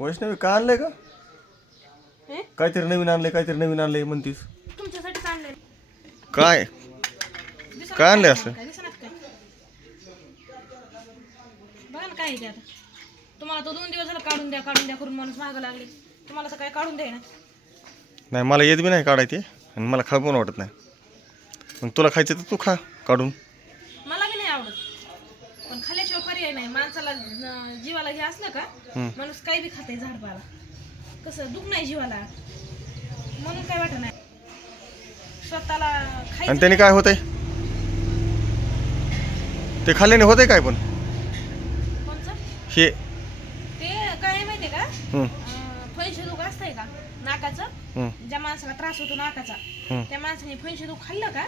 वैष्णवी काय आणलंय का हे? काहीतरी नवीन आणलंय काहीतरी नवीन आणलंय म्हणतीस. आणलंय? काय? काय आणलंय? असं? काय? दिसणार काय? बघा ना काय आहे ते आता. तुम्हाला तो दोन दिवस झाला काढून द्या काढून द्या करून माणूस मागं लागले. तुम्हाला काय काढून द्याय ना नाही मला येत बी नाही काढायचे आणि मला खा पण वाटत नाही. मग तुला खायचं तर तू खा काढून मला बी नाही आवडत खाल्ल्याशिवाय पर्याय नाही. माणसाला अं, जीवाला हे असलं का हम्म. माणूस काही बी खाते झाडपाला. कसं दुख नाही जीवाला. म्हणून काय वाटत नाही. स्वतःला आणि खायचं त्याने काय होतंय? ते खाल्ल्याने होतंय काय पण? कोणचं? हे. ते काय माहितीये का? हं, फैसे दूक असतंय का? नाकाचं. हं, ज्या माणसाला त्रास होतो नाकाचा हं, त्या माणसाने फणशी दूध खाल्लं का?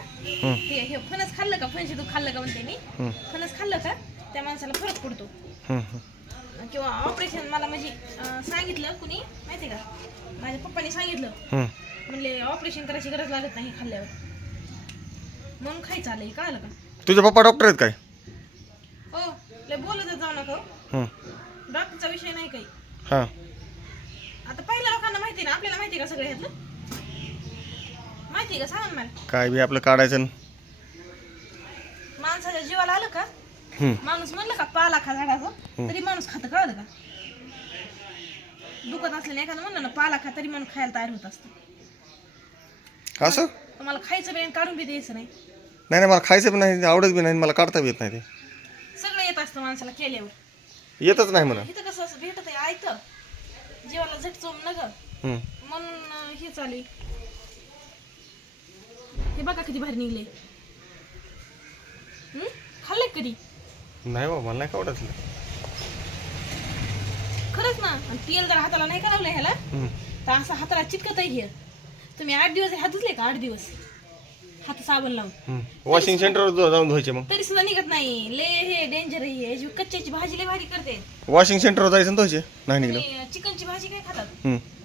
हं, ते हे फणस खाल्लं का? फणशी दूध खाल्लं का म्हणते मी? हं, फणस खाल्लं का? त्या माणसाला फरक पडतो. किंवा ऑपरेशन मला म्हणजे अं, सांगितलं कुणी माहिती का? माझ्या पप्पाने सांगितलं. म्हणले ऑपरेशन करायची गरज लागत नाही खाल्ल्यावर. म्हणून खायचं आलं हे कळलं का? तुझे पप्पा डॉक्टर आहेत काय? हो लय बोलत जाऊ नका हो. हं, डॉक्टरचा विषय नाही काही. हां. आता पहिल्या लोकांना माहिती ना आपल्याला माहिती का सगळं ह्यातलं? माहिती का सांगा ना मला. काय बी आपलं काढायचं न- माणसाच्या जीवाला आलं का? माणूस म्हणलं का पाला खा झाडाचं? तरी माणूस खातं कळलं का? दुखत असल्याने एखादं म्हणलं ना पाला खा तरी माणूस खायला तयार होत असतं. असं? तुम्हाला खायचं बी काढून बी द्यायचं नाही. नाही नाही मला खायचं पण नाही आवडत बी नाही मला काढता बी येत नाही ते. सगळं येत असतं माणसाला केल्यावर. येतच नाही म्हणा. इथं कसं असं भेटत आहे ऐकतं जीवाला झट चोम न ग हं. म्हणून अं, हे चालू आहे. हे बघा किती भारी निघले हं? खाल्ले का कधी? नाही बाबा मला नाही का आवडत खरंच ना. आणि तेल जर हाताला नाही करावलं ह्याला? हं. तर असं हाताला चिटकत आहे हे. तुम्ही आठ दिवस हे हात धुतले का? आठ दिवस. हात साबण लावून. वॉशिंग सेंटरवर जाऊन धुवायचे मग. तरी सुद्धा निघत नाही. ले हे डेंजर आहे हे. याची कच्च्याची भाजी लय भारी करते. वॉशिंग सेंटरवर जायचं ना धुवायचे? नाही निघलं. चिकनची भाजी काय खातात.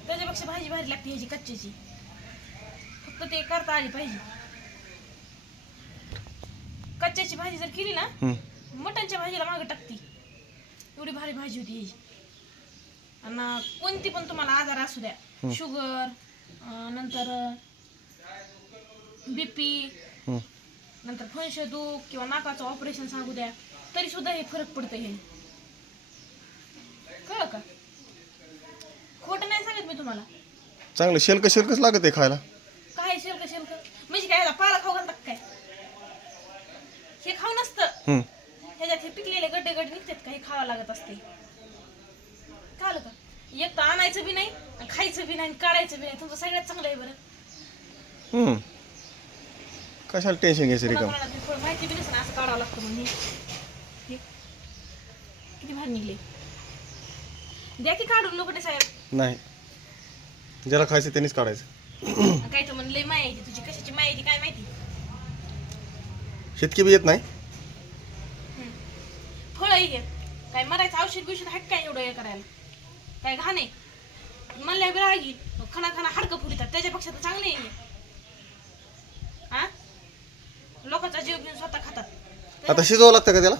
त्याच्यापेक्षा भाजी भारी लागते ह्याची कच्च्याची. फक्त ते करता आली पाहिजे. कच्च्याची भाजी जर केली ना. मटणच्या भाजीला मागं टाकती. एवढी भारी भाजी होती ह्याची आणि कोणती पण तुम्हाला आजार असू द्या. शुगर नंतर बीपी. नंतर फणशदूक किंवा नाकाचं ऑपरेशन सांगू द्या. तरी सुद्धा हे फरक पडतं हे. कळलं का? खोटं नाही सांगत मी तुम्हाला. चांगलं शेलक शेलकच लागत आहे खायला. काय शिल्क शिल्क म्हणजे काय पाला खाऊ घालतात काय? हे खाऊ नसतं. ह्याच्यात हे पिकलेले गड्डे गड्डे निघतात का? हे खावं लागत असते. कळलं का? एक तर आणायचं बी नाही आणि खायचं बी नाही आणि काढायचं बी नाही. तुमचं सगळ्यात चांगलं आहे बरं. हं. कशाला टेन्शन घ्यायचं ते थोडं माहिती बी नसेल असं काढावं लागतं म्हणून. हे. हे. किती भारी निघले. द्या की काढून लोक साहेब. नाही. ज्याला खायचं त्यांनीच काढायचं. काय तर म्हणले माहिती तुझी कशाची माहिती काय माहिती? शेतकी बी येत नाही फळ हे काय मरायचं औषध बिषध हाट काय एवढं हे करायला? काय घाणे म्हणल्या बी रागी खणा खणा हाडकं फुटतात त्याच्यापेक्षा तर चांगले आहे हे. हा? लोकांचा जीव घेऊन स्वतः खातात. आता शिजवावं लागतं का त्याला?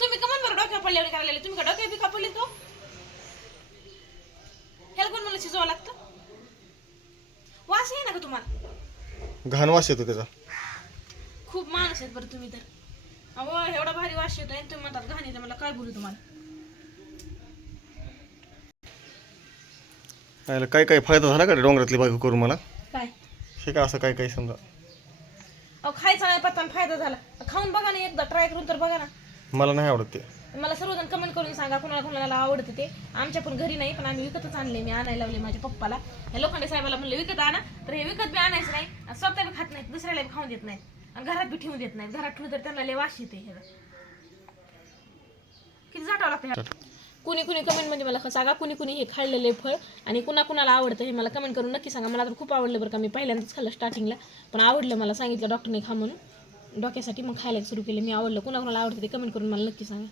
तुम्ही कमन बरं डोक्यावर पडल्यावर करायला? तुम्ही का डोक्यावर बी का पडले तो? ह्याला कोण मला शिजवावं लागतं? वास आहे ना का तुम्हाला? घाण वास येतो त्याचा. खूप माणूस आहेत बरं तुम्ही तर. अहो एवढा भारी वास येतोय आणि तुम्ही म्हणतात घाणी मला काय बोलू तुम्हाला? काय काय फायदा झाला का रे डोंगरातली बायको करून मला? काय? हे का असं काय काय समजा. अहो खायचा नाही पत्ता फायदा झाला. खाऊन बघा ना एकदा ट्राय करून तर बघा ना. मला नाही आवडत ते. मला सर्वजण कमेंट करून सांगा कुणाला कुणाला आवडते ते. आमच्या पण घरी नाही पण आम्ही विकतच आणले मी आणायला लावले माझ्या पप्पाला. या लोखंडे साहेबाला म्हणलं विकत आणा. तर हे विकत बी आणायचं नाही स्वतः बी खात नाहीत दुसऱ्याला बी खाऊन देत नाहीत. आणि घरात बी ठेवून देत नाही घरात ठेवून तर त्यांना लय वाशी येते ह्याचा. किती जाटावं लागतं ह्याला? कुणी कुणी कमेंटमध्ये मला सांगा कुणी कुणी हे खाल्लेले फळ आणि कुणा कुणाला आवडतं हे मला कमेंट करून नक्की सांगा. मला तर खूप आवडलं बरं का. मी पहिल्यांदाच खाल्लं स्टार्टिंगला पण आवडलं मला. सांगितलं डॉक्टरने खा म्हणून. डोक्यासाठी मग खायला सुरू केलं. मी आवडलं. कुणा कुणाला आवडतं ते कमेंट करून मला नक्की सांगा.